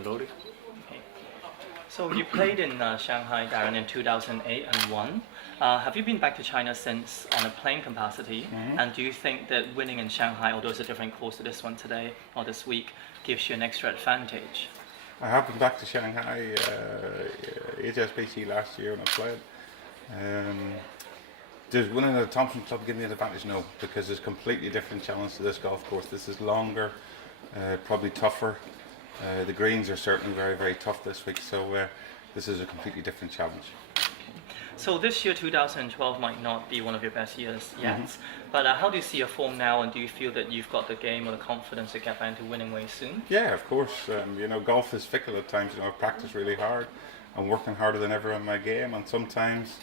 road. Okay. So you played in Shanghai, Darren, in 2008 and won. Have you been back to China since on a playing capacity? And do you think that winning in Shanghai, although it's a different course to this one today or this week, gives you an extra advantage? I have been back to Shanghai HSBC last year when I played. Does winning at the Thompson Club give me an advantage? No, because it's a completely different challenge to this golf course. This is longer, probably tougher. The greens are certainly very, very tough this week, so this is a completely different challenge. So this year, 2012, might not be one of your best years yet, but how do you see your form now, and do you feel that you've got the game or the confidence to get back into winning ways soon? Yeah, of course. Golf is fickle at times. I've practiced really hard. I'm working harder than ever on my game, and sometimes,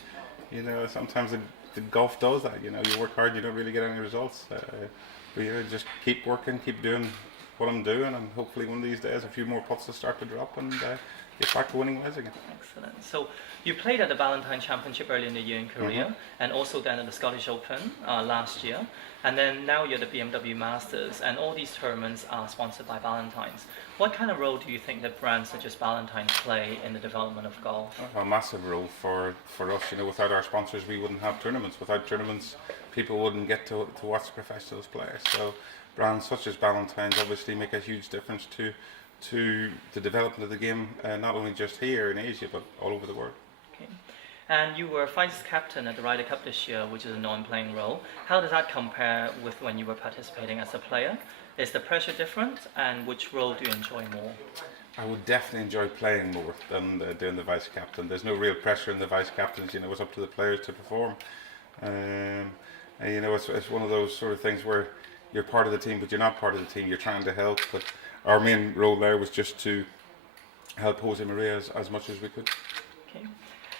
sometimes the golf does that. You work hard, you don't really get any results. But just keep working, keep doing what I'm doing, and hopefully one of these days a few more putts will start to drop and get back to winning ways again. Excellent. So you played at the Ballantine Championship earlier in the year in Korea, and also then at the Scottish Open last year, and then now you're the BMW Masters, and all these tournaments are sponsored by Ballantines. What kind of role do you think that brands such as Ballantine play in the development of golf? A massive role for us. Without our sponsors, we wouldn't have tournaments. Without tournaments, people wouldn't get to watch professionals play. So brands such as Ballantine's obviously make a huge difference to the development of the game, not only just here in Asia, but all over the world. Okay. And you were vice captain at the Ryder Cup this year, which is a non-playing role. How does that compare with when you were participating as a player? Is the pressure different, and which role do you enjoy more? I would definitely enjoy playing more than doing the vice captain. There's no real pressure in the vice captains. It's up to the players to perform. It's one of those sort of things where you're part of the team, but you're not part of the team. You're trying to help, but our main role there was just to help Jose Maria as much as we could. Okay.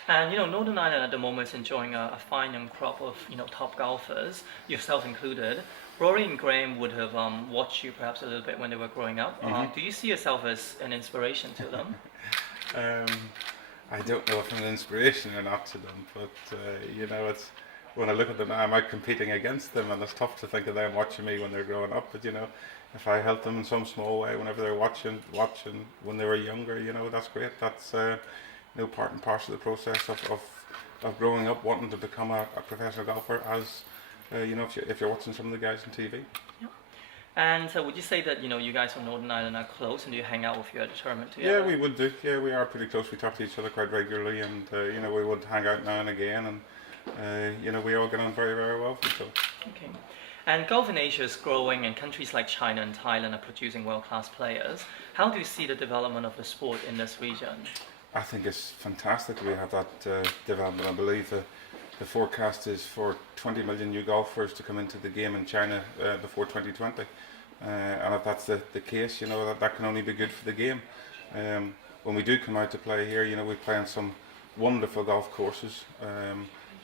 And Northern Ireland at the moment is enjoying a fine young crop of top golfers, yourself included. Rory and Graham would have watched you perhaps a little bit when they were growing up. Do you see yourself as an inspiration to them? I don't know if I'm an inspiration or not to them, but it's when I look at them now, I'm out competing against them, and it's tough to think of them watching me when they're growing up. But if I help them in some small way, whenever they're watching when they were younger, that's great. That's part and parcel of the process of growing up, wanting to become a professional golfer. As if you're watching some of the guys on TV. Yeah. And would you say that you guys from Northern Ireland are close, and do you hang out with you at the tournament together? Yeah, we would do. Yeah, we are pretty close. We talk to each other quite regularly, and we would hang out now and again, and we all get on very, very well with each other. Okay. And golf in Asia is growing, and countries like China and Thailand are producing world-class players. How do you see the development of the sport in this region? I think it's fantastic we have that development. I believe the forecast is for 20 million new golfers to come into the game in China before 2020. And if that's the case, that can only be good for the game. When we do come out to play here, we play on some wonderful golf courses,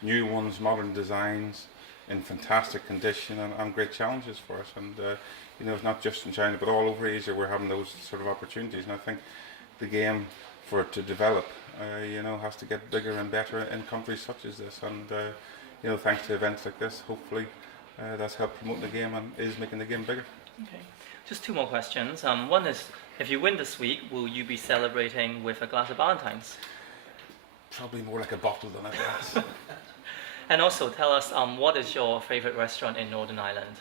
new ones, modern designs, in fantastic condition, and great challenges for us. And it's not just in China, but all over Asia we're having those sort of opportunities. And I think the game, for it to develop, has to get bigger and better in countries such as this. And thanks to events like this, hopefully that's helped promote the game and is making the game bigger. Okay, just two more questions. One is, if you win this week, will you be celebrating with a glass of Ballantines? Probably more like a bottle than a glass. And also, tell us, what is your favourite restaurant in Northern Ireland?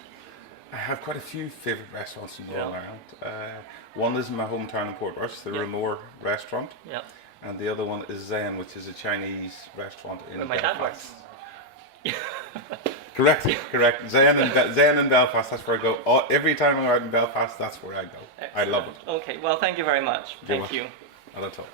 I have quite a few favourite restaurants in Northern Ireland. One is in my hometown in Portrush, the Ramore restaurant. Yep. And the other one is Zen, which is a Chinese restaurant in Belfast. My dad works. Correct. Zen in Belfast, that's where I go. Every time I'm out in Belfast, that's where I go. Excellent. I love it. Okay, well, thank you very much. Thank you. Not at all.